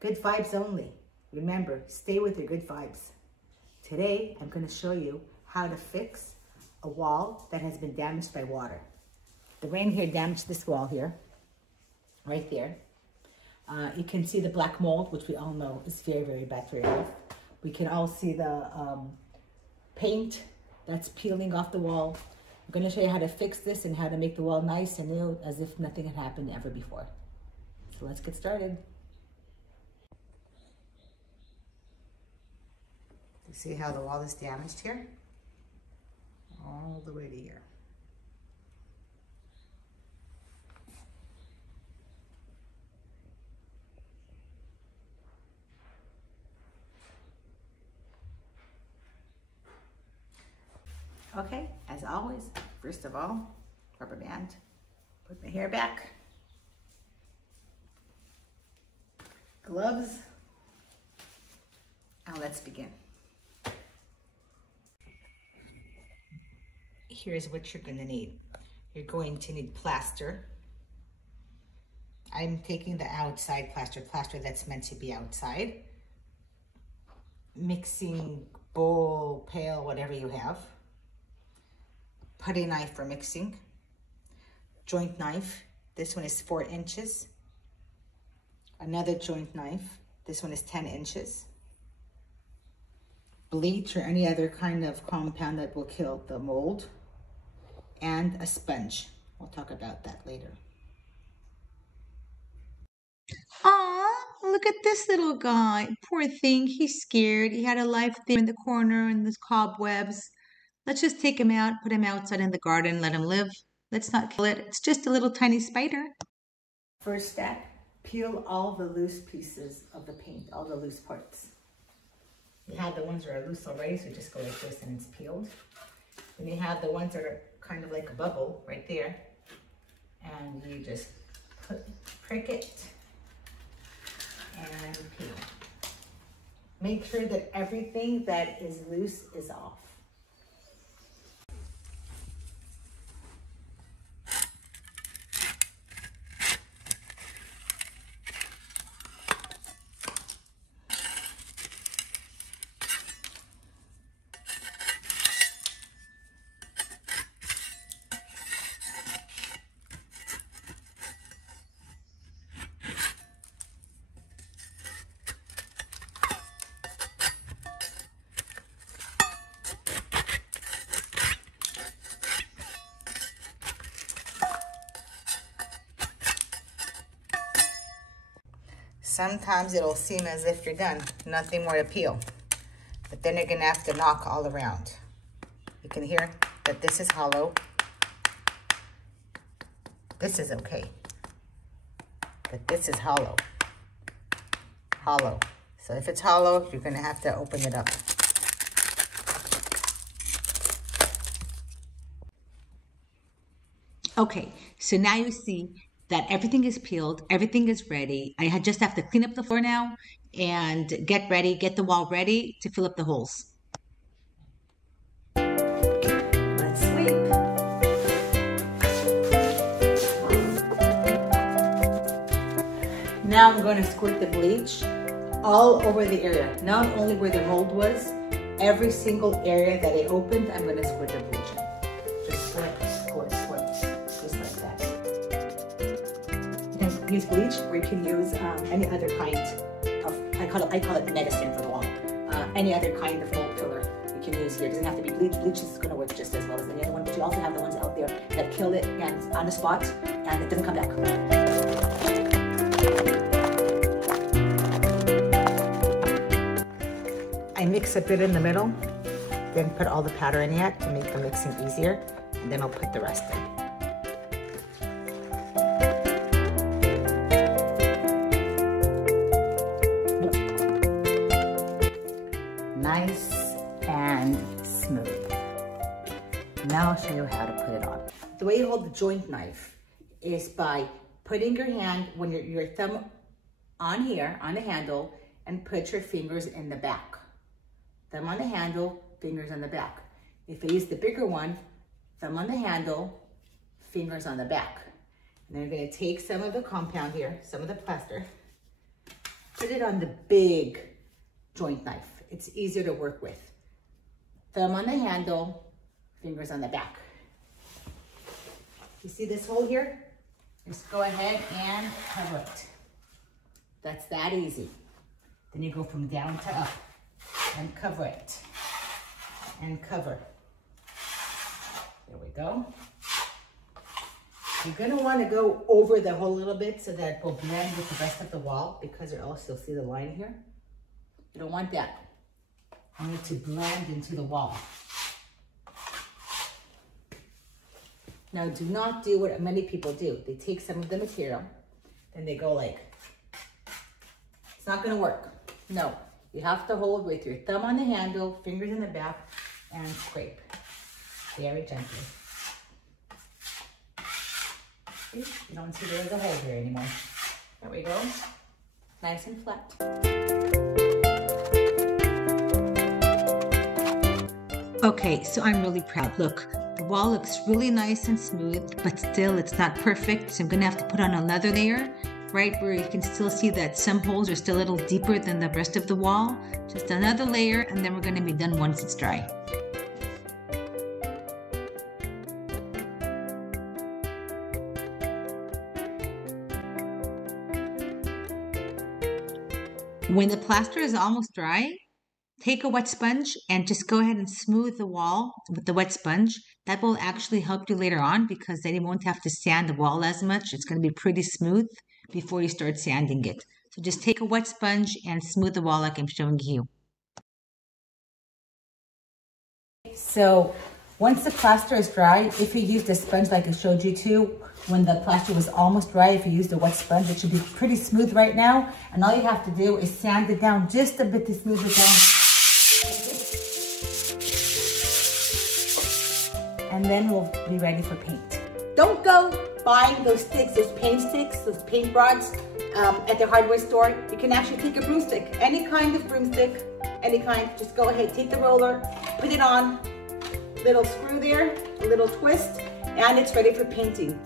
Good vibes only. Remember, stay with your good vibes. Today, I'm going to show you how to fix a wall that has been damaged by water. The rain here damaged this wall here, right there. You can see the black mold, which we all know is very, very bad for your health. We can all see the paint that's peeling off the wall. I'm going to show you how to fix this and how to make the wall nice and new as if nothing had happened ever before. So let's get started. You see how the wall is damaged here? All the way to here. Okay, as always, first of all, rubber band, put my hair back, gloves, and let's begin. Here's what you're gonna need. You're going to need plaster. I'm taking the outside plaster that's meant to be outside. Mixing bowl, pail, whatever you have. Putty knife for mixing. Joint knife. This one is 4 inches. Another joint knife. This one is 10 inches. Bleach or any other kind of compound that will kill the mold. And a sponge. We'll talk about that later. Aw, look at this little guy. Poor thing, he's scared. He had a life there in the corner in those cobwebs. Let's just take him out, put him outside in the garden, let him live. Let's not kill it. It's just a little tiny spider. First step, peel all the loose pieces of the paint, all the loose parts. You have the ones that are loose already, so you just go like this and it's peeled. Then you have the ones that are kind of like a bubble right there. And you just prick it and peel. Make sure that everything that is loose is off. Sometimes it'll seem as if you're done, nothing more to peel. But then you're gonna have to knock all around. You can hear that this is hollow. This is okay. But this is hollow. Hollow. So if it's hollow, you're gonna have to open it up. Okay, so now you see that everything is peeled, everything is ready. I just have to clean up the floor now and get ready, get the wall ready to fill up the holes. Let's sweep. Now I'm going to squirt the bleach all over the area. Not only where the mold was, every single area that it opened, I'm going to squirt the bleach in. Just squirt, squirt, squirt, just like that. You can use bleach, or you can use any other kind of, I call it medicine for the wall. Any other kind of mold killer you can use here. It doesn't have to be bleach. Bleach is going to work just as well as any other one, but you also have the ones out there that kill it and on the spot, and it doesn't come back. I mix a bit in the middle, then put all the powder in yet to make the mixing easier, and then I'll put the rest in. Nice and smooth. Now I'll show you how to put it on. The way you hold the joint knife is by putting your hand, when your thumb on here, on the handle, and put your fingers in the back. Thumb on the handle, fingers on the back. If I use the bigger one, thumb on the handle, fingers on the back. And then I'm gonna take some of the compound here, some of the plaster, Put it on the big joint knife. It's easier to work with. Thumb on the handle, fingers on the back. You see this hole here? Just go ahead and cover it. That's that easy. Then you go from down to up and cover it and cover. There we go. You're gonna wanna go over the hole a little bit so that it will blend with the rest of the wall, because you'll also see the line here. You don't want that. I want it to blend into the wall. Now do not do what many people do. They take some of the material, then they go like, it's not gonna work. No, you have to hold with your thumb on the handle, fingers in the back, and scrape very gently. See? You don't see there's a hole here anymore. There we go. Nice and flat. Okay, so I'm really proud. Look, the wall looks really nice and smooth, but still it's not perfect. So I'm gonna have to put on another layer, right where you can still see that some holes are still a little deeper than the rest of the wall. Just another layer, and then we're gonna be done once it's dry. When the plaster is almost dry, take a wet sponge and just go ahead and smooth the wall with the wet sponge. That will actually help you later on, because then you won't have to sand the wall as much. It's going to be pretty smooth before you start sanding it. So just take a wet sponge and smooth the wall like I'm showing you. So once the plaster is dry, if you use the sponge like I showed you to, when the plaster was almost dry, if you use the wet sponge, it should be pretty smooth right now. And all you have to do is sand it down just a bit to smooth it down. And then we'll be ready for paint. Don't go buying those sticks, those paint sticks, those paint rods at the hardware store. You can actually take a broomstick, any kind of broomstick, any kind. Just go ahead, take the roller, put it on, little screw there, a little twist, and it's ready for painting.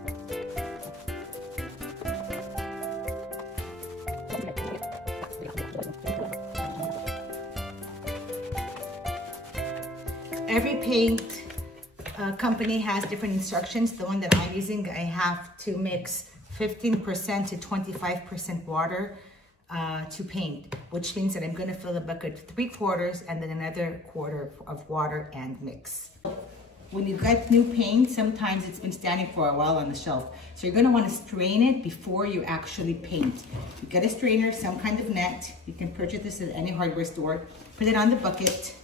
Every paint company has different instructions. The one that I'm using, I have to mix 15% to 25% water to paint, which means that I'm going to fill the bucket 3/4 and then another quarter of water and mix. When you've got new paint, sometimes it's been standing for a while on the shelf. So you're going to want to strain it before you actually paint. You get a strainer, some kind of net. You can purchase this at any hardware store. Put it on the bucket,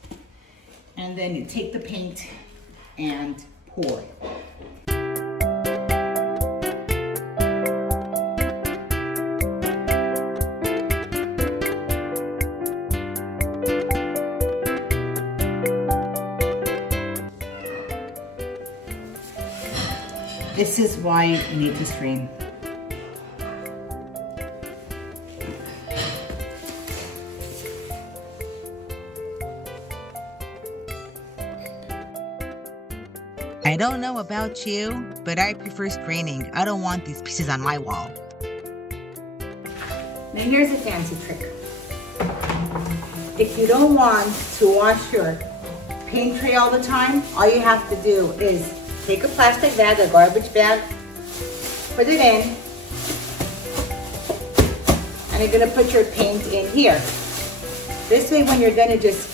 and then you take the paint and pour. This is why you need to strain. I don't know about you, but I prefer straining. I don't want these pieces on my wall. Now here's a fancy trick. If you don't want to wash your paint tray all the time, all you have to do is take a plastic bag, a garbage bag, put it in, and you're gonna put your paint in here. This way when you're done, you just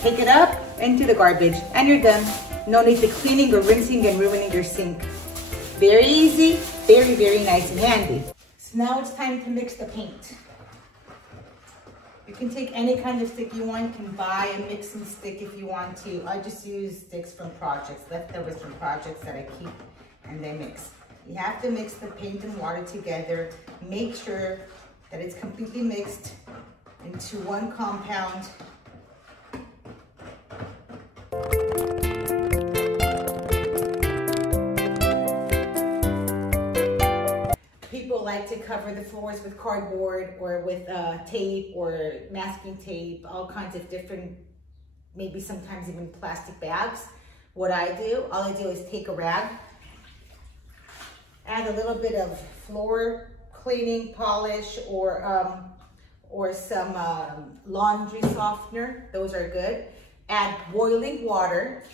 take it up into the garbage and you're done. No need to cleaning or rinsing and ruining your sink. Very easy, very, very nice and handy. So now it's time to mix the paint. You can take any kind of stick you want. You can buy a mixing stick if you want to. I just use sticks from projects, leftovers from projects that I keep, and then mix. You have to mix the paint and water together. Make sure that it's completely mixed into one compound. People like to cover the floors with cardboard or with tape or masking tape, all kinds of different, maybe sometimes even plastic bags. What I do, all I do is take a rag, add a little bit of floor cleaning polish or or some laundry softener. Those are good. Add boiling water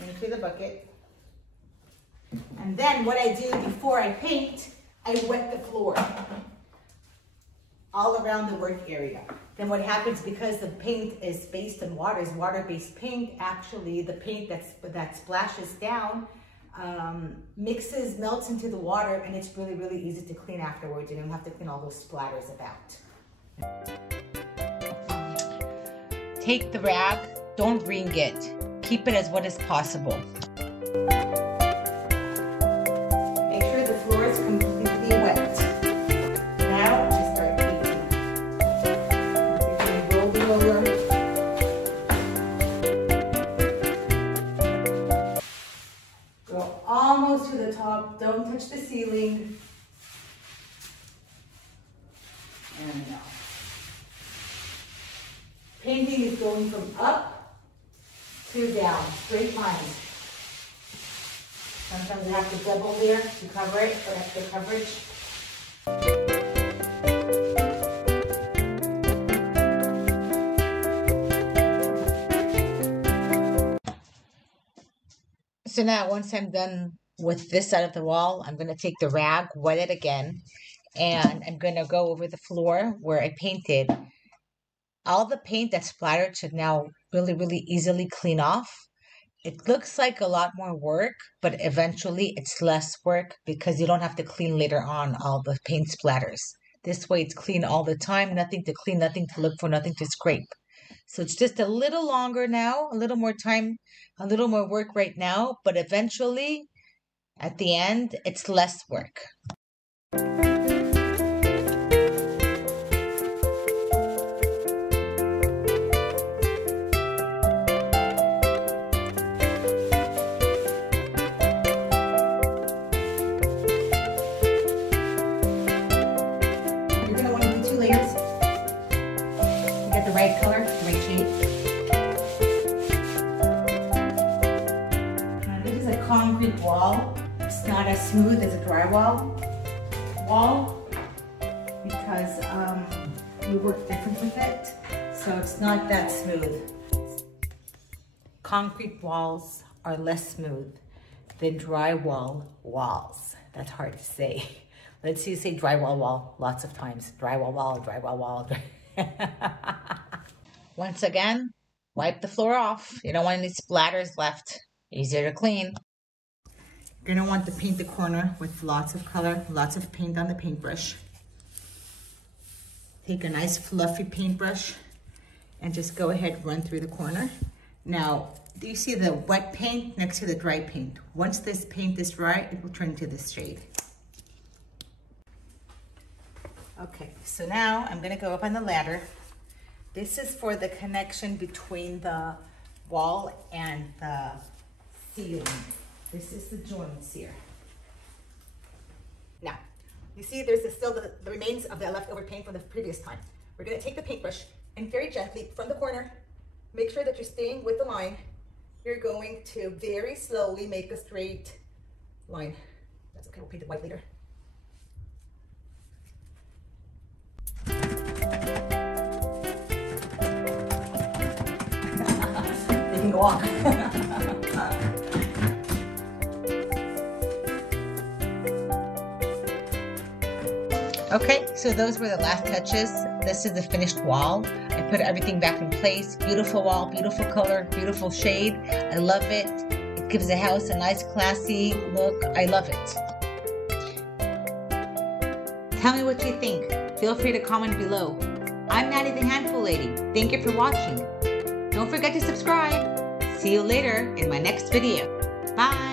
into the bucket. And then what I do before I paint, I wet the floor all around the work area. Then what happens, because the paint is based on water, is water-based paint, actually the paint that splashes down mixes, melts into the water, and it's really, really easy to clean afterwards. You don't have to clean all those splatters about. Take the rag, don't wring it. Keep it as wet as possible. Make sure the floor is completely wet. Now just start painting. Roll it over. Go almost to the top. Don't touch the ceiling. And now. Painting is going from up to down, straight lines. Sometimes you have to double there to cover it for extra coverage. So now once I'm done with this side of the wall, I'm going to take the rag, wet it again, and I'm going to go over the floor where I painted. All the paint that's splattered should now really, really easily clean off. It looks like a lot more work, but eventually it's less work because you don't have to clean later on all the paint splatters. This way it's clean all the time, nothing to clean, nothing to look for, nothing to scrape. So it's just a little longer now, a little more time, a little more work right now, but eventually at the end, it's less work. Right color, right shade. This is a concrete wall. It's not as smooth as a drywall wall because we work different with it, so it's not that smooth. Concrete walls are less smooth than drywall walls. That's hard to say. Let's see you say drywall wall lots of times. Drywall wall, drywall wall. Once again, wipe the floor off. You don't want any splatters left. Easier to clean. You're gonna want to paint the corner with lots of color, lots of paint on the paintbrush. Take a nice fluffy paintbrush and just go ahead, run through the corner. Now, do you see the wet paint next to the dry paint? Once this paint is dry, it will turn into this shade. Okay, so now I'm gonna go up on the ladder. This is for the connection between the wall and the ceiling. This is the joints here. Now, you see there's still the remains of the leftover paint from the previous time. We're gonna take the paintbrush and very gently from the corner, make sure that you're staying with the line. You're going to very slowly make a straight line. That's okay, we'll paint it white later. They can go on. Okay, so those were the last touches. This is the finished wall. I put everything back in place. Beautiful wall, beautiful color, beautiful shade. I love it. It gives the house a nice classy look. I love it. Tell me what you think. Feel free to comment below. I'm Nattie the Handful Lady. Thank you for watching. Don't forget to subscribe. See you later in my next video. Bye.